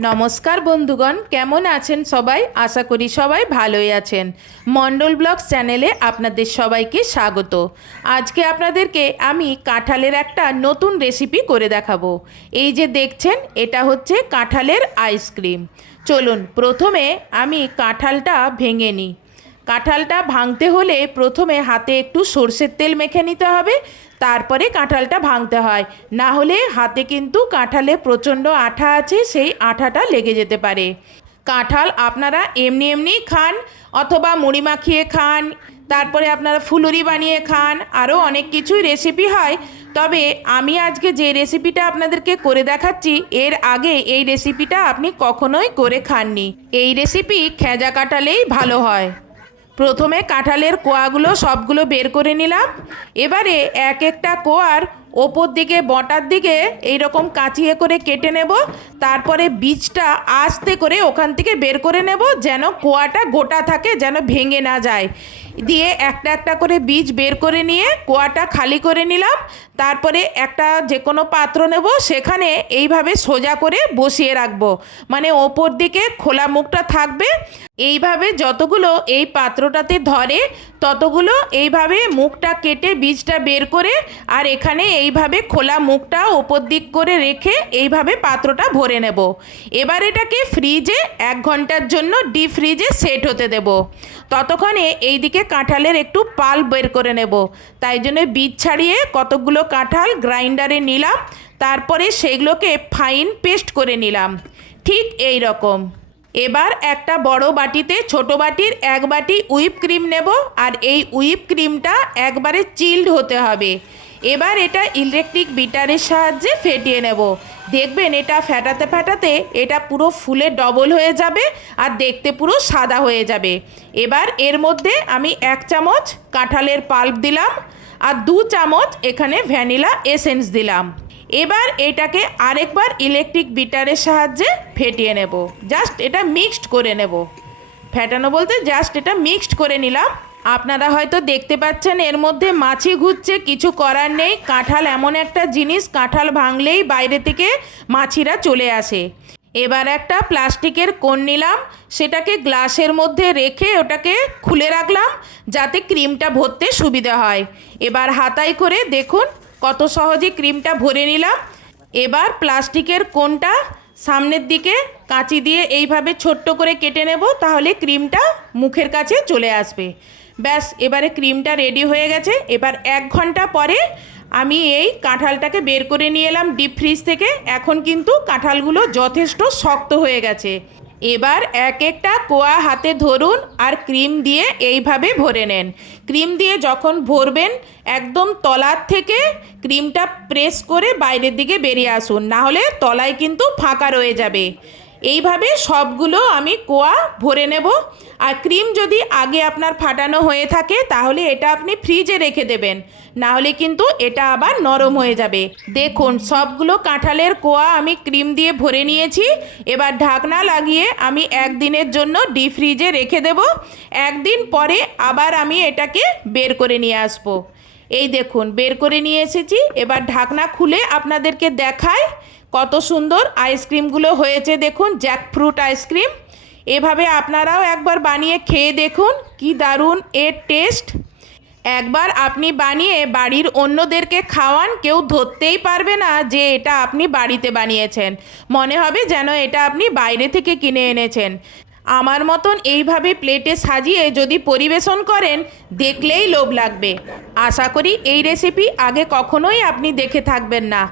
नमस्कार बंधुगण केमन आছেন सबाई आशा करी सबाई भालोई आছেন। मंडल ब्लग्स चैनेले आपनादेर सबाइके स्वागत। आज के आपनादेरके आमी काँठालेर एकटा नतून रेसिपि करे देखाबो। এই যে দেখছেন এটা হচ্ছে কাঁঠালের আইসক্রিম। চলুন প্রথমে আমি কাঁঠালটা ভেঙে নিই। কাঁঠালটা ভাঙতে হলে প্রথমে হাতে একটু সরষের তেল মেখে নিতে হবে, তারপরে কাঁঠালটা ভাঙতে হয়, না হলে হাতে কিন্তু কাঁঠালে প্রচণ্ড আঠা আছে, সেই আঠাটা লেগে যেতে পারে। কাঁঠাল আপনারা এমনি এমনি খান অথবা মুড়ি মাখিয়ে খান, তারপরে আপনারা ফুলুরি বানিয়ে খান, আরও অনেক কিছুই রেসিপি হয়। তবে আমি আজকে যে রেসিপিটা আপনাদেরকে করে দেখাচ্ছি, এর আগে এই রেসিপিটা আপনি কখনোই করে খাননি। এই রেসিপি খেজা কাঁঠালেই ভালো হয়। প্রথমে কাঁঠালের কোয়াগুলো সবগুলো বের করে নিলাম। এবারে এক একটা কোয়ার ওপর দিকে বটার দিকে এই রকম কাঁচিয়ে করে কেটে নেব, তারপরে বীজটা আস্তে করে ওখান থেকে বের করে নেব, যেন কোয়াটা গোটা থাকে, যেন ভেঙে না যায়। দিয়ে একটা একটা করে বীজ বের করে নিয়ে কোয়াটা খালি করে নিলাম। তারপরে একটা যে কোনো পাত্র নেব, সেখানে এইভাবে সোজা করে বসিয়ে রাখবো, মানে ওপর দিকে খোলা মুখটা থাকবে। এইভাবে যতগুলো এই পাত্রটাতে ধরে ততগুলো এইভাবে মুখটা কেটে বীজটা বের করে, আর এখানে এইভাবে খোলা মুখটা ওপর দিক করে রেখে এইভাবে পাত্রটা ভরে নেব। এবার এটাকে ফ্রিজে 1 ঘন্টার জন্য ডিপ ফ্রিজে সেট হতে দেব। ততক্ষণে এইদিকে কাঁঠালের একটু পাল্প বের করে নেব। তাই জন্য বীজ ছাড়িয়ে কতগুলো কাঁঠাল গ্রাইন্ডারে নিলাম, তারপরে সেগুলোকে ফাইন পেস্ট করে নিলাম, ঠিক এই রকম। এবার একটা বড় বাটিতে ছোট বাটির 1 বাটি হুইপ ক্রিম নেব, আর এই হুইপ ক্রিমটা একবারে চিল্ড হতে হবে। এবার এটা ইলেকট্রিক বিটারের সাহায্যে ফেটিয়ে নেব। দেখবেন এটা ফেটাতে ফেটাতে এটা পুরো ফুলে ডবল হয়ে যাবে আর দেখতে পুরো সাদা হয়ে যাবে। এবার এর মধ্যে আমি 1 চামচ কাঁঠালের পাল্প দিলাম, আর 2 চামচ এখানে ভ্যানিলা এসেন্স দিলাম। এবার এটাকে আরেকবার ইলেকট্রিক বিটারের সাহায্যে ফেটিয়ে নেব। জাস্ট এটা মিক্সড করে নেব, ফেটানো বলতে জাস্ট এটা মিক্সড করে নিলাম। আপনারা হয়তো দেখতে পাচ্ছেন এর মধ্যে মাছি ঘুরছে, কিছু করার নেই। কাঁঠাল এমন একটা জিনিস, কাঁঠাল ভাঙলেই বাইরে থেকে মাছিরা চলে আসে। এবার একটা প্লাস্টিকের কোন নিলাম, সেটাকে গ্লাসের মধ্যে রেখে ওটাকে খুলে রাখলাম, যাতে ক্রিমটা ভরতে সুবিধা হয়। এবার হাতায় করে দেখুন কত সহজে ক্রিমটা ভরে নিলাম। এবার প্লাস্টিকের কোনটা সামনের দিকে কাঁচি দিয়ে এইভাবে ছোট্ট করে কেটে নেব, তাহলে ক্রিমটা মুখের কাছে চলে আসবে। ব্যাস, এবারে ক্রিমটা রেডি হয়ে গেছে। এবার 1 ঘন্টা পরে আমি এই কাঁঠালটাকে বের করে নিয়ে এলাম ডিপ ফ্রিজ থেকে। এখন কিন্তু কাঁঠালগুলো যথেষ্ট শক্ত হয়ে গেছে। এবার এক একটা কোয়া হাতে ধরুন আর ক্রিম দিয়ে এইভাবে ভরে নেন। ক্রিম দিয়ে যখন ভরবেন একদম তলার থেকে ক্রিমটা প্রেস করে বাইরের দিকে বেরিয়ে আসুন, না হলে তলায় কিন্তু ফাঁকা রয়ে যাবে। এইভাবে সবগুলো আমি কোয়া ভরে নেব। আর ক্রিম যদি আগে আপনার ফাটানো হয়ে থাকে তাহলে এটা আপনি ফ্রিজে রেখে দেবেন, না হলে কিন্তু এটা আবার নরম হয়ে যাবে। দেখুন সবগুলো কাঁঠালের কোয়া আমি ক্রিম দিয়ে ভরে নিয়েছি। এবার ঢাকনা লাগিয়ে আমি 1 দিনের জন্য ডিপ ফ্রিজে রেখে দেব। 1 দিন পরে আবার আমি এটাকে বের করে নিয়ে আসব। এই দেখুন বের করে নিয়ে এসেছি। এবার ঢাকনা খুলে আপনাদেরকে দেখাই কত সুন্দর আইসক্রিমগুলো হয়েছে। দেখুন জ্যাকফ্রুট আইসক্রিম। এভাবে আপনারাও একবার বানিয়ে খেয়ে দেখুন, কি দারুণ এর টেস্ট। একবার আপনি বানিয়ে বাড়ির অন্যদেরকে খাওয়ান, কেউ ধরতেই পারবে না যে এটা আপনি বাড়িতে বানিয়েছেন, মনে হবে যেন এটা আপনি বাইরে থেকে কিনে এনেছেন। আমার মতন এইভাবে প্লেটে সাজিয়ে যদি পরিবেশন করেন, দেখলেই লোভ লাগবে। আশা করি এই রেসিপি আগে কখনোই আপনি দেখে থাকবেন না।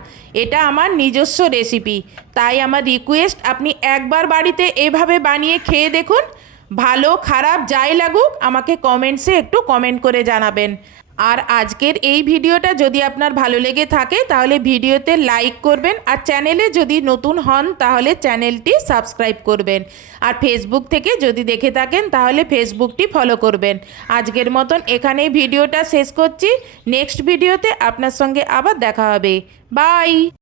এটা আমার নিজস্ব রেসিপি, তাই আমার রিকোয়েস্ট আপনি একবার বাড়িতে এভাবে বানিয়ে খেয়ে দেখুন। ভালো খারাপ যাই লাগুক আমাকে কমেন্টসে একটু কমেন্ট করে জানাবেন। আর আজকের এই ভিডিওটা যদি আপনার ভালো লেগে থাকে তাহলে ভিডিওতে লাইক করবেন, আর চ্যানেলে যদি নতুন হন তাহলে চ্যানেলটি সাবস্ক্রাইব করবেন। আর ফেসবুক থেকে যদি দেখে থাকেন তাহলে ফেসবুকটি ফলো করবেন। আজকের মতন এখানেই ভিডিওটা শেষ করছি। নেক্সট ভিডিওতে আপনার সঙ্গে আবার দেখা হবে। বাই।